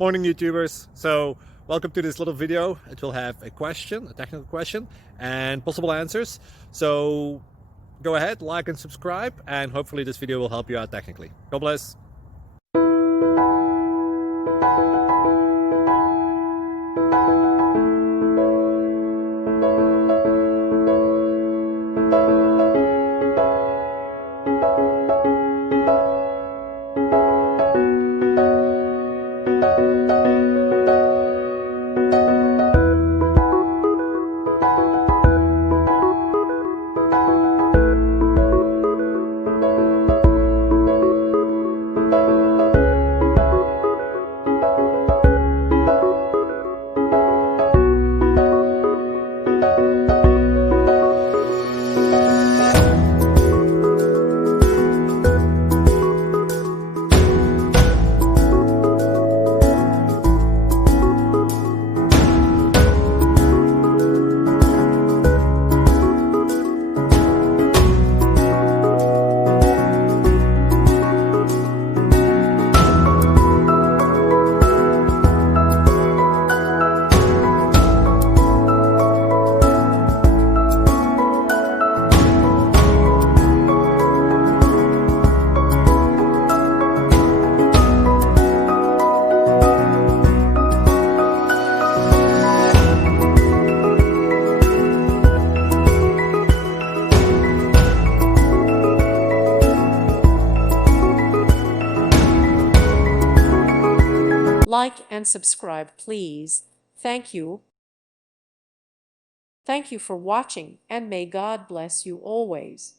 Morning YouTubers. So welcome to this little video. It will have a question, a technical question, and possible answers. So go ahead, like and subscribe, and hopefully this video will help you out technically. God bless. Like and subscribe, please. Thank you. Thank you for watching, and may God bless you always.